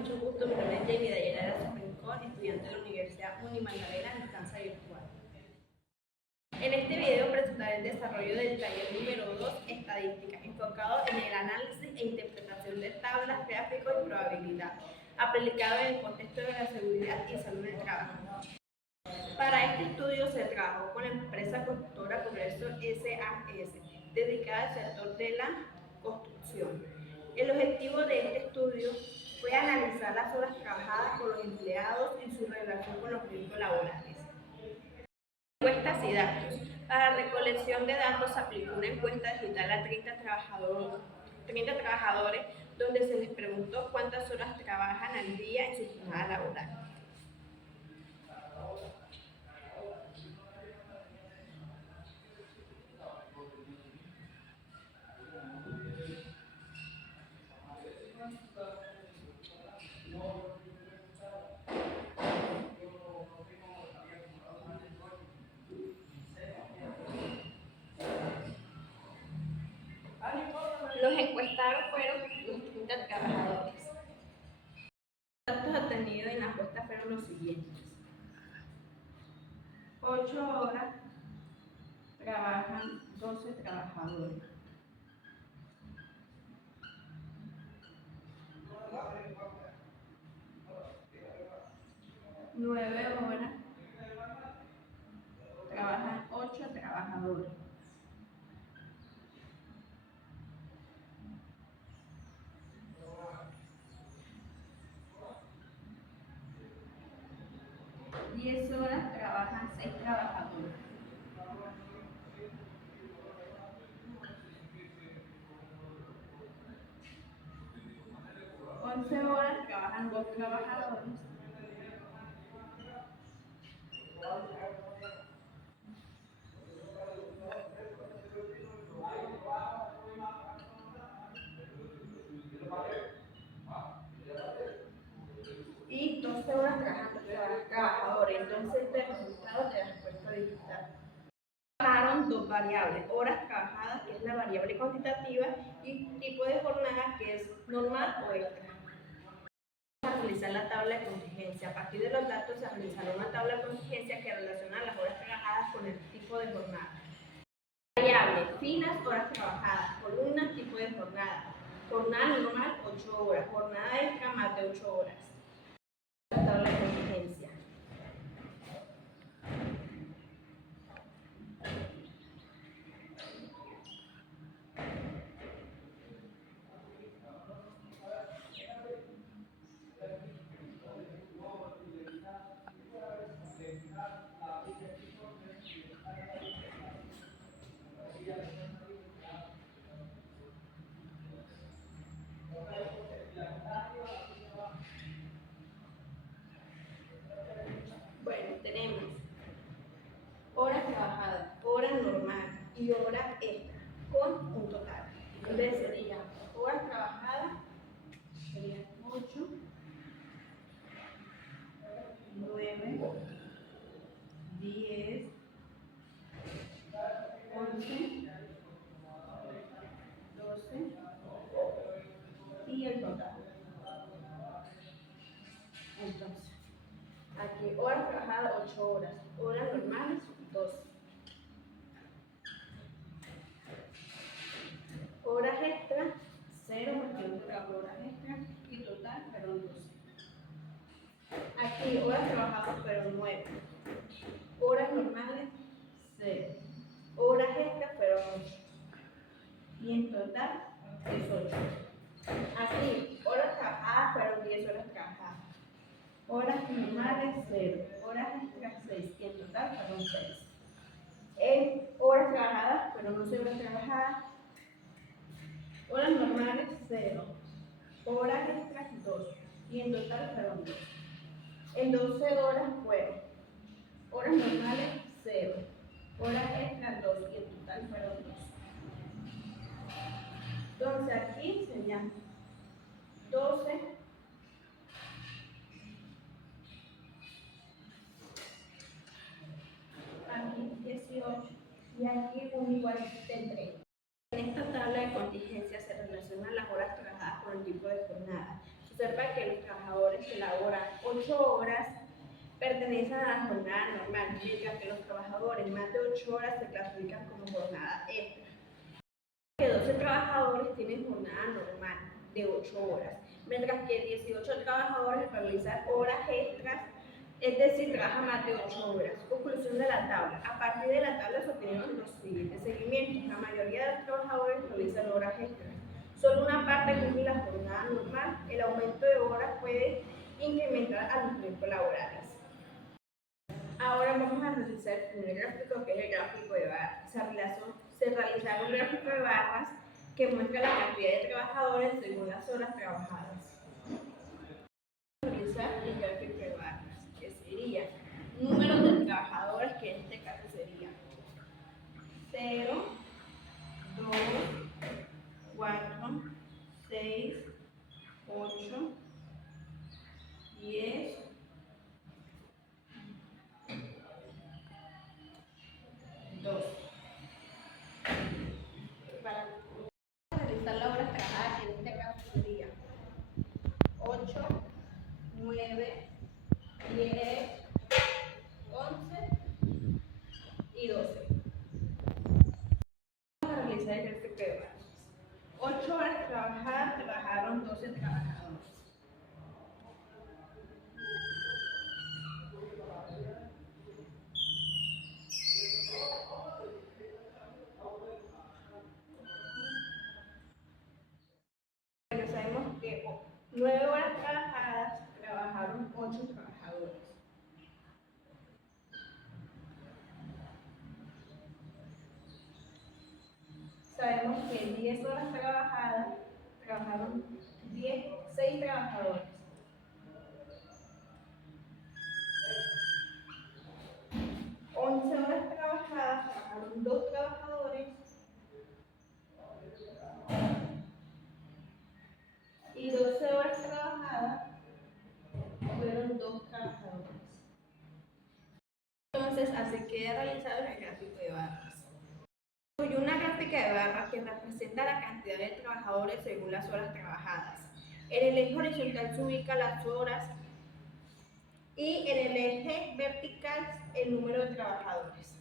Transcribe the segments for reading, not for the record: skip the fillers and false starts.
mucho gusto. Mi nombre es Jamie Dayana Rincón, estudiante de la Universidad Unimagdalena en distancia virtual. En este video presentaré el desarrollo del taller número 2, Estadística, enfocado en el análisis e interpretación de tablas, gráficos y probabilidad, aplicado en el contexto de la seguridad y salud del trabajo. Para este estudio se trabajó con la empresa constructora Progreso SAS, dedicada al sector de la construcción. El objetivo de este estudio fue analizar las horas trabajadas por los empleados y su relación con los riesgos laborales. Encuestas y datos. Para recolección de datos se aplicó una encuesta digital a 30 trabajadores donde se les preguntó cuántas horas trabajan al día en su jornada laboral. Los encuestados fueron los 30 trabajadores. Los datos obtenidos en la encuesta fueron los siguientes. 8 horas trabajan 12 trabajadores. 9 horas trabajan 8 trabajadores. 10 horas trabajan 6 trabajadores. 11 horas trabajan 2 trabajadores. Y 12 horas trabajan 3 trabajadores. Entonces, este es el resultado de la respuesta digital. Trabajaron dos variables: horas trabajadas, que es la variable cuantitativa, y tipo de jornada, que es normal o extra. Vamos a realizar la tabla de contingencia. A partir de los datos se realizará una tabla de contingencia que relaciona las horas trabajadas con el tipo de jornada. Variable: finas, horas trabajadas. Columna: tipo de jornada. Jornada normal, 8 horas. Jornada extra, más de 8 horas. La tabla de contingencia. Bueno, tenemos horas trabajadas, hora normal y hora extra, con un total. Entonces sería horas trabajadas, serían 8, 9, 10, 11, 12 y el total. Entonces, aquí horas trabajadas 8 horas, horas normales 12. Horas extras 0 porque no trabajo horas extras y total fueron 12. Aquí horas trabajadas fueron 9. Horas normales 0. Horas extras fueron 8. Y en total es 8. Aquí horas trabajadas fueron 10 horas trabajadas. Horas normales 0. Horas extras 6. Y en total fueron 6. En horas trabajadas fueron 11 horas trabajadas. Horas normales 0. Horas extras 2. Y en total fueron 2. En 12 horas fueron horas normales 0. Horas extras 2. Y en total fueron 2. Entonces aquí serían 12, aquí 18 y aquí un igual de 3. En esta tabla de contingencia se relacionan las horas trabajadas con el tipo de jornada. Se observa que los trabajadores laboran 8 horas pertenecen a la jornada normal, mientras que los trabajadores más de 8 horas se clasifican como jornada extra. Que 12 trabajadores tienen jornada normal de 8 horas, mientras que 18 trabajadores realizan horas extras, es decir, trabajan más de 8 horas. Conclusión de la tabla. A partir de la tabla se obtienen los siguientes seguimientos. La mayoría de los trabajadores realizan horas extras. Solo una parte cumple la jornada normal. El aumento de horas puede incrementar a los tiempos laborales. Ahora vamos a realizar el primer gráfico, que es el gráfico de barras. Se realizaron un gráfico de barras que muestra la cantidad de trabajadores según las horas trabajadas. Realizar el gráfico de barras, que sería número de trabajadores, que en este caso sería 0, 2, 4, 6, 8, 10, 12. Para realizar la hora trabajada, que en este caso sería 8, 9, 10, 11 y 12. Vamos a realizar el gráfico de barras. 8 horas trabajadas, trabajaron 12 trabajadores. Pero sabemos que 9 horas trabajadas, trabajaron 8 trabajadores. Sabemos que 10 horas trabajadas, trabajaron 6 trabajadores. 11 horas trabajadas, trabajaron 2 trabajadores. Y 12 horas trabajadas, fueron 2 trabajadores. Entonces, así queda realizado el gráfico de barras. Incluye una gráfica de barras que representa la cantidad de trabajadores según las horas trabajadas. En el eje horizontal se ubican las horas y en el eje vertical el número de trabajadores.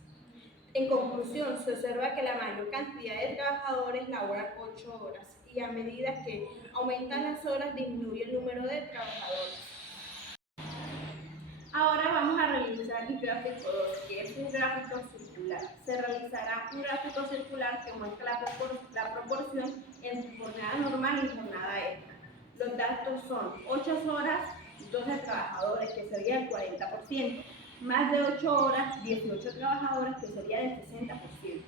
En conclusión, se observa que la mayor cantidad de trabajadores laboran 8 horas y a medida que aumentan las horas disminuye el número de trabajadores. Ahora vamos a realizar el gráfico 2, que es un gráfico circular. Se realizará un gráfico circular que muestra la proporción entre jornada normal y jornada extra. Los datos son 8 horas, 12 trabajadores, que sería el 40%, más de 8 horas, 18 trabajadores, que sería el 60%.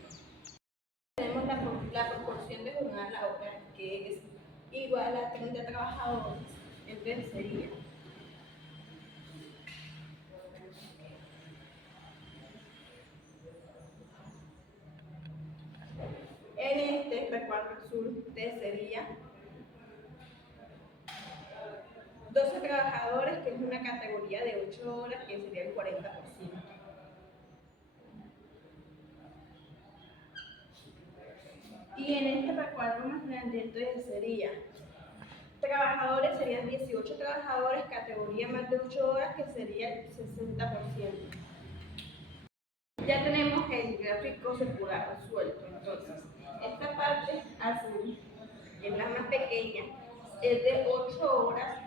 Tenemos la proporción de jornada laboral, que es igual a 30 trabajadores, entonces sería en este recuadro azul sería 12 trabajadores, que es una categoría de 8 horas, que sería el 40%. Y en este recuadro más grande entonces sería trabajadores, serían 18 trabajadores, categoría más de 8 horas, que sería el 60%. Ya tenemos el gráfico circular resuelto. Entonces, esta parte azul, que es la más pequeña, es de 8 horas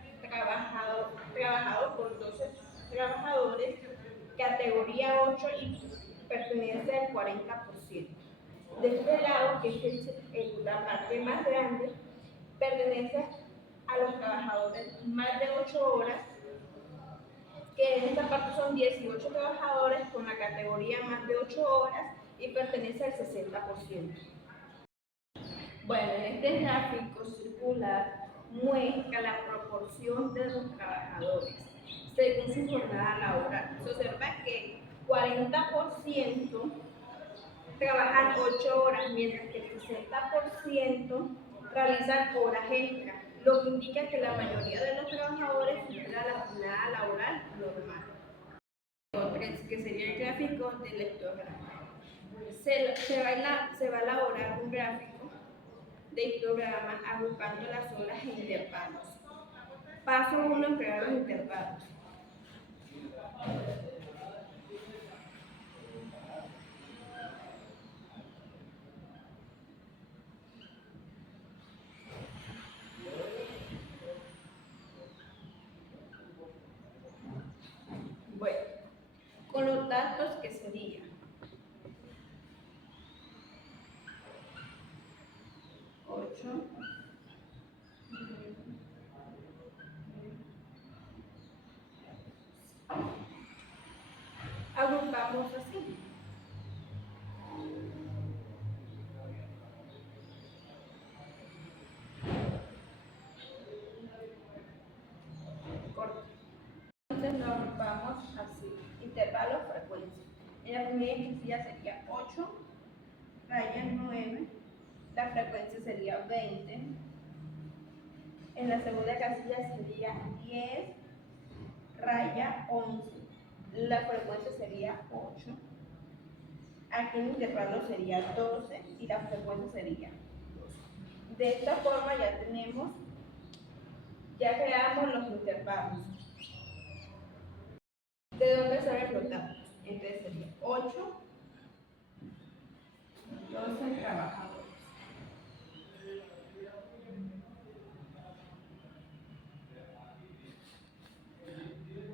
trabajado por 12 trabajadores, categoría 8 y pertenece al 40%. De este lado, que es la parte más grande, pertenece a los trabajadores más de 8 horas, que en esta parte son 18 trabajadores con la categoría más de 8 horas y pertenece al 60%. Bueno, en este gráfico circular muestra la proporción de los trabajadores según su jornada laboral. Se observa que 40% trabajan 8 horas, mientras que el 60% realizan horas extras, lo que indica que la mayoría de los trabajadores supera la jornada laboral normal. Que sería el gráfico del histograma. Se va a elaborar un gráfico de histograma agrupando las horas en intervalos. Paso Paso 1, crear los intervalos. Bueno, con los datos que sería 8, agrupamos así. Corta. Entonces lo agrupamos así. Intervalo, frecuencia. En la primera casilla sería 8, raya 9, la frecuencia sería 20. En la segunda casilla sería 10, raya 11, la frecuencia sería 8. Aquí el intervalo sería 12 y la frecuencia sería 12. De esta forma ya creamos los intervalos. ¿De dónde salen los datos? Entonces sería 8, 12 trabajadores.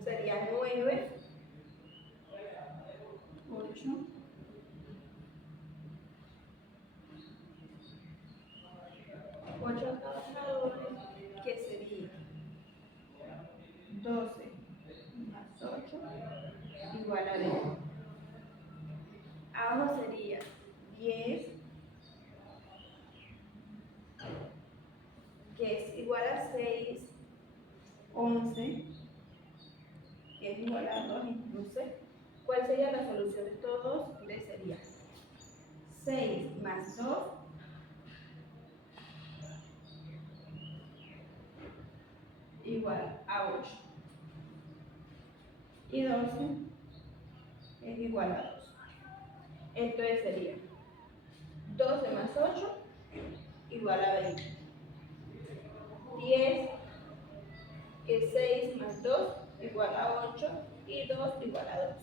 Sería 9, 8, 8 trabajadores, que sería 12 más 8 igual a 20. Abajo sería 10, que es igual a 6, 11, que es igual a 2. Entonces, ¿cuál sería la solución de todos? Entonces sería 6 más 2 igual a 8. Y 12 es igual a 2. Entonces sería 12 más 8 igual a 20. 10, que es 6 más 2 igual a 8. Y 2 igual a 2.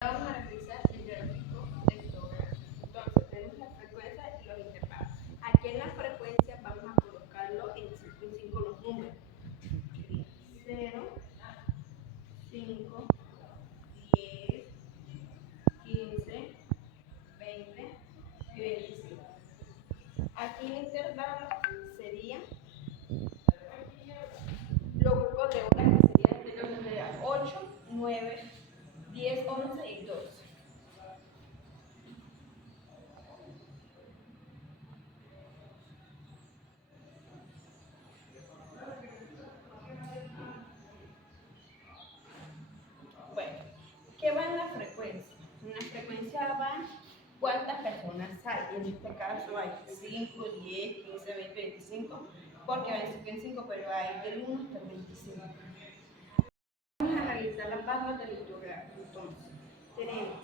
Vamos a revisar el gráfico del histograma. Entonces tenemos la frecuencia y los intervalos. Aquí en la frecuencia vamos a colocarlo en 5 los números. 0, 5, 10, 15, 20 y 25. Aquí el intervalo sería los grupos de horas que serían 8, 9, 10, 11 y 12. Bueno, ¿qué va en la frecuencia? En la frecuencia va cuántas personas hay. En este caso hay 5, 10, 15, 20, 25, porque va en 25, pero hay del 1 hasta el 25. Vamos a realizar las barras del histograma. Entonces, tenemos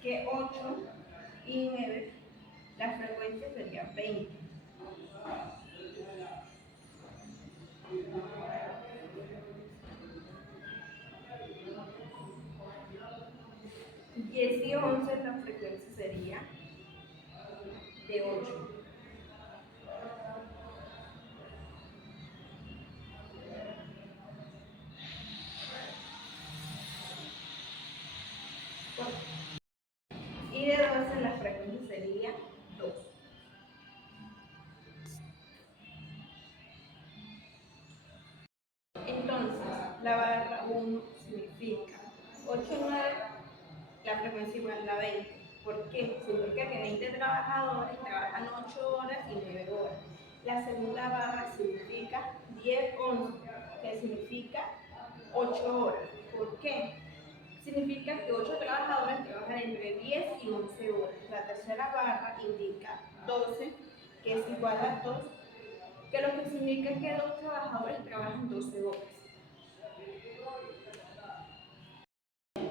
que 8 y 9, la frecuencia sería 20. 10 y 11, la frecuencia sería de 8. Y de 12 la frecuencia sería 2. Entonces, la barra 1 significa 8, 9, la frecuencia igual a 20. ¿Por qué? Significa que 20 trabajadores trabajan 8 horas y 9 horas. La segunda barra significa 10, 11, que significa 8 horas. ¿Por qué? Significa que 8 trabajadores trabajan entre 10 y 11 horas. La tercera barra indica 12, que es igual a 2, que lo que significa que 2 trabajadores trabajan 12 horas.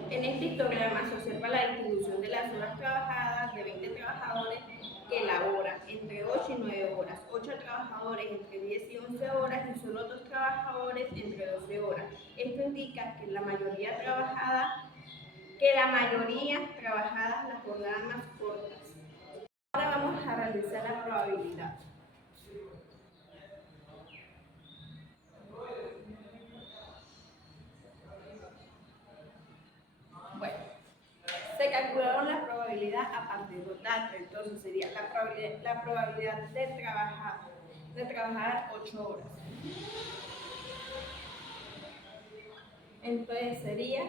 En este histograma se observa la distribución de las horas trabajadas de 20 trabajadores que laboran entre 8 y 9 horas, 8 trabajadores entre 10 y 11 horas, de solo 2 trabajadores entre 12 horas. Esto indica que la mayoría trabajadas las jornadas más cortas. Ahora vamos a realizar la probabilidad. Bueno, se calcularon la probabilidad a partir de los datos, entonces sería la probabilidad de trabajar 8 horas. Entonces sería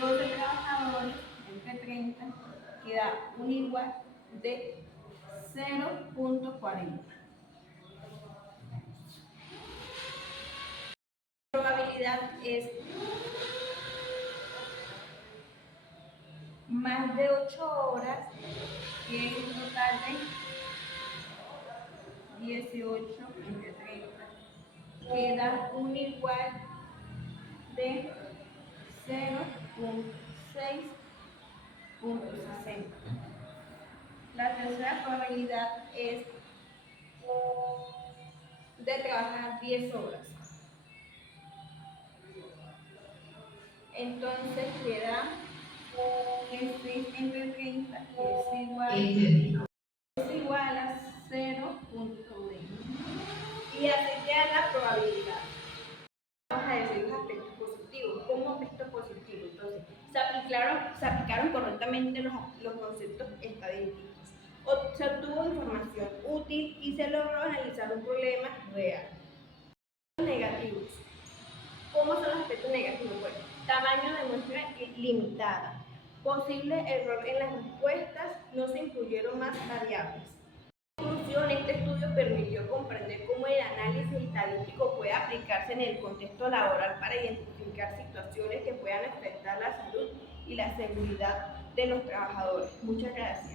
12 trabajadores entre 30, que da un igual de 0.40. La probabilidad es más de 8 horas, que es un total de 18 entre 30, que da un igual de 0.6.60. La tercera probabilidad es de trabajar 10 horas. Entonces queda que 6 entre 30 es igual a 0.20. Y así queda la probabilidad. Vamos a decir los aspectos positivos. ¿Cómo aspecto positivo? Entonces, se aplicaron correctamente los conceptos estadísticos. Se obtuvo información útil y se logró analizar un problema real. Negativos. ¿Cómo son los aspectos negativos? Bueno, tamaño de muestra limitada. Posible error en las respuestas, no se incluyeron más variables. En conclusión, este estudio permitió comprender cómo el análisis estadístico puede aplicarse en el contexto laboral para identificar situaciones que puedan afectar la salud y la seguridad de los trabajadores. Muchas gracias.